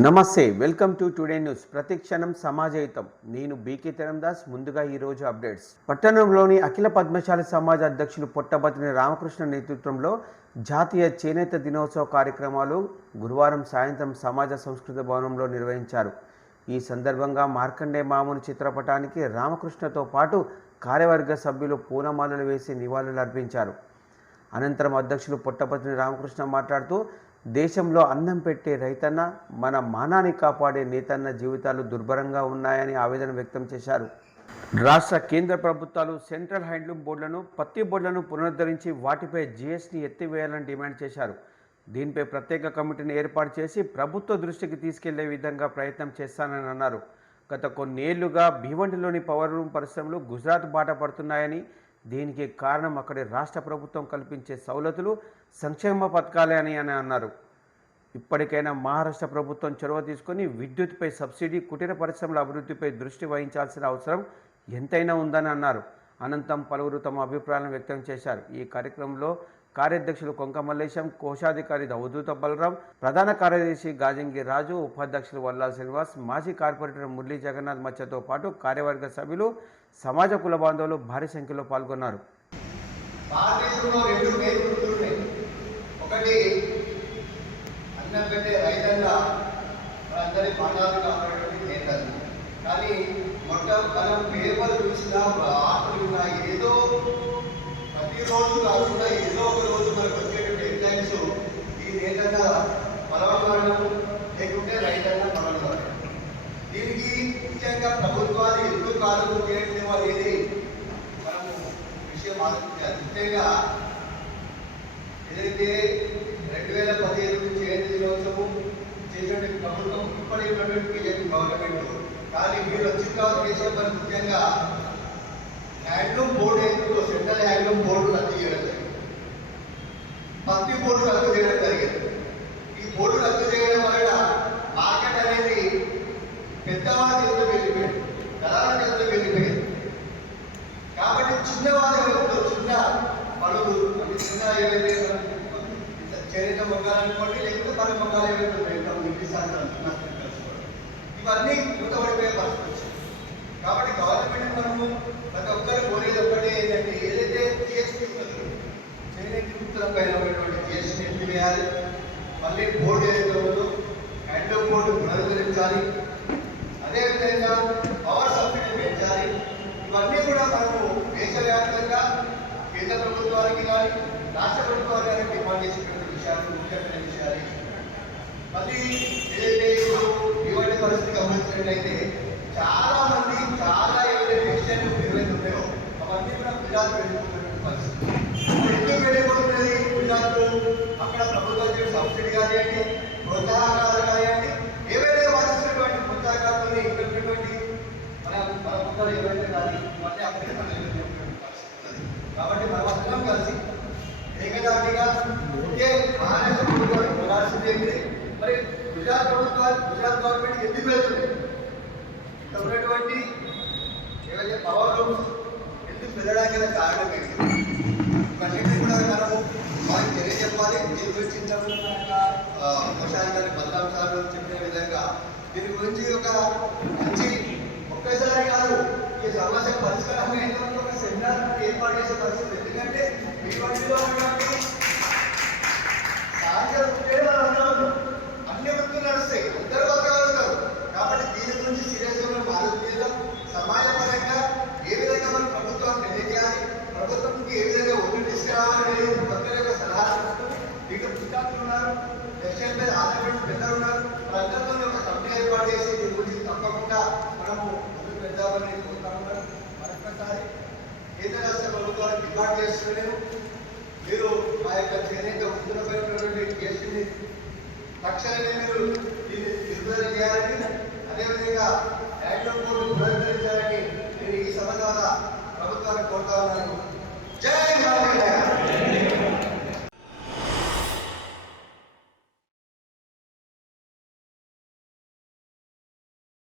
నమస్తే welcome to today news. ప్రతి క్షణం సమాజయుతం నేను బీకే తెరందాస్ ముందుగా ఈరోజు అప్డేట్స్. పట్టణంలోని అఖిల పద్మశాల సమాజ అధ్యక్షులు పొట్టబతిని రామకృష్ణ నేతృత్వంలో జాతీయ చేనేత దినోత్సవ కార్యక్రమాలు గురువారం సాయంత్రం సమాజ సంస్కృతి భవనంలో నిర్వహించారు. ఈ సందర్భంగా మార్కండే మాముని చిత్రపటానికి రామకృష్ణతో పాటు కార్యవర్గ సభ్యులు పూలమాలలు వేసి నివాళులు అర్పించారు అనంతరం అధ్యక్షులు పుట్టపతిని రామకృష్ణ మాట్లాడుతూ దేశంలో అన్నం పెట్టే రైతన్న మన మానాన్ని కాపాడే నేతన్న జీవితాలు దుర్భరంగా ఉన్నాయని ఆవేదన వ్యక్తం చేశారు. రాష్ట్ర కేంద్ర ప్రభుత్వాలు సెంట్రల్ హ్యాండ్లూమ్ బోర్డులను పత్తి బోర్డులను పునరుద్ధరించి వాటిపై జీఎస్టీ ఎత్తివేయాలని డిమాండ్ చేశారు. దీనిపై ప్రత్యేక కమిటీని ఏర్పాటు చేసి ప్రభుత్వ దృష్టికి తీసుకెళ్ళే విధంగా ప్రయత్నం చేస్తానని అన్నారు. గత కొన్నేళ్ళుగా భీవండిలోని పవర్ రూమ్ పరిశ్రమలు గుజరాత్ బాట పడుతున్నాయని దీనికి కారణం అక్కడి రాష్ట్ర ప్రభుత్వం కల్పించే సౌలతులు సంక్షేమ పథకాలే అని అని అన్నారు. ఇప్పటికైనా మహారాష్ట్ర ప్రభుత్వం చొరవ తీసుకొని విద్యుత్పై సబ్సిడీ కుటీర పరిశ్రమల అభివృద్ధిపై దృష్టి వహించాల్సిన అవసరం ఎంతైనా ఉందని అన్నారు. అనంతం పలువురు తమ అభిప్రాయాలను వ్యక్తం చేశారు. ఈ కార్యక్రమంలో కార్యాధ్యక్షులు కొంక మల్లేశం కోశాధికారి అవధూత బలరాం ప్రధాన కార్యదర్శి గాజంగి రాజు ఉపాధ్యక్షులు వల్లా శ్రీనివాస్ మాజీ కార్పొరేటర్ మురళీ జగన్నాథ్ మచ్చతో పాటు కార్యవర్గ సభ్యులు సమాజ కుల బాంధవులు భారీ సంఖ్యలో పాల్గొన్నారు. ఒకటి అన్నం పెట్టే కాపాడేటువంటి నేతలు కానీ మనం పేపర్ చూసినా ప్రతిరోజు కాకుండా ఏదో ఒక రోజు మనకు వచ్చేటువంటి ఎగ్జామ్స్ ఇది ఏంటన్నా మరణం లేకుంటే రైట్ అన్న మరణం దీనికి ముఖ్యంగా ప్రభుత్వాలు ఎందుకు కాదు చేయడం అనేది మనము విషయం ఆలోచించాలి. ముఖ్యంగా ఏదైతే రెండు వేల పదిహేను నుంచి ఏడు దినోత్సవం చేసినటువంటి ప్రభుత్వం ఇప్పటి ఉన్నటువంటి గవర్నమెంట్ కానీ మీరు వచ్చిన కాదు చేసే పని ముఖ్యంగా హ్యాండ్లూమ్ బోర్డు ఏదో సెంట్రల్ హ్యాండ్లూమ్ బోర్డు రద్దు చేయడం జరిగింది. పత్తి బోర్డు రద్దు చేయడం జరిగింది. ఈ బోర్డు రద్దు చేయడం వలన మార్కెట్ అనేది పెద్దవాడి చేతిలో వెళ్ళిపోయింది దళాల చేతిలో వెళ్ళిపోయింది కాబట్టి చిన్నవాళ్ళు ఎవరు చిన్న పనులు అంటే చిన్న ఏదైతే చరిత్ర మొగ్గాలనుకోండి లేకపోతే మన మొగ్గాలు ఏవైతే ఉంటాయో నిర్దిశాంతం ఇవన్నీ మూతపడిపోయే పరిస్థితి వచ్చింది కాబట్టి గవర్నమెంట్ మనము ప్రతి ఒక్కరు కోరేది ఒక్కటే ఏంటంటే ఏదైతే జిఎస్టీ ఉన్నదో చేనేత వృత్తులపై ఉన్నటువంటి జిఎస్టీ ఎత్తివేయాలి మళ్ళీ బోర్డు ఏదైతే ఉందో హ్యాండ్ బోర్డు పునరుద్ధరించాలి. అదేవిధంగా పవర్ సబ్సిడీ పెంచాలి. ఇవన్నీ కూడా మనము దేశవ్యాప్తంగా కేంద్ర ప్రభుత్వానికి కానీ రాష్ట్ర ప్రభుత్వానికి కానీ డిమాండ్ చేసినటువంటి విషయాలు ముఖ్యమైన విషయాలు మళ్ళీ ఏదైతే ఇప్పుడు ఇటువంటి పరిస్థితి గమనించినట్లయితే చాలా మంది చాలా ఏవైతే డిసిషన్లు ఏవైతే ఉన్నాయో అవన్నీ కూడా గుజరాత్ వెళ్ళిపోతున్నటువంటి పరిస్థితి ఇప్పుడు ఎందుకు వెళ్ళిపోతున్నది గుజరాత్ అక్కడ ప్రభుత్వం ఇచ్చే సబ్సిడీ కానివ్వండి ప్రోత్సాహకాలు కానివ్వండి ఏవైతే వాదించినటువంటి ప్రోత్సాహకాలతో ఇక్కడ ఉన్నటువంటి మన మన ముక్కలు ఏవైతే కానీ ఇవన్నీ అక్కడే మన వెళ్ళిపోతున్నటువంటి పరిస్థితి ఉన్నది. కాబట్టి మనం అందరం కలిసి ఏకదాటిగా ఒకే మహారాష్ట్ర చేయండి. మరి గుజరాత్ ప్రభుత్వాలు గుజరాత్ గవర్నమెంట్ ఎందుకు వెళ్తుంది ఇక్కడ ఉన్నటువంటి ఏవైతే పవర్ రూమ్స్ ఎందుకు వెళ్ళడానికి కారణం ఏంటి? ఇవన్నింటినీ కూడా మనము వారికి తెలియజెప్పాలి. దీని గురించి ఇంతకుముందు కోశాలి గారి బలరాం సార్ చెప్పిన విధంగా దీని గురించి ఒక మంచి ఒక్కసారి కాదు ఈ సమస్య పరిష్కారం ఏంటంటే ఒక సెమినార్ ఏర్పాటు చేసే పరిస్థితి. ఎందుకంటే మీ వంటిలో ఉన్న మీకు చికాకులు ఉన్నారు ఎస్టేట్ మీద ఆంధ్రప్రదేశ్ పెద్దలు ఉన్నారు. వాళ్ళందరితో ఒక కమిటీ ఏర్పాటు చేసి దీని గురించి తప్పకుండా మనము ముందుకు పెడదామని కోరుకుంటున్నాను మరొకసారి కేంద్ర రాష్ట్ర ప్రభుత్వానికి డిమాండ్ చేస్తున్నాను మీరు మా యొక్క చేనేత వృద్ధులపైనటువంటి కేసుని తక్షణమే మీరు దీన్ని నిర్వహణ చేయాలని అదేవిధంగా ల్యాండ్లో కోర్టు పునరుద్ధరించాలని నేను ఈ సభ ద్వారా ప్రభుత్వాన్ని కోరుతా ఉన్నాను. జై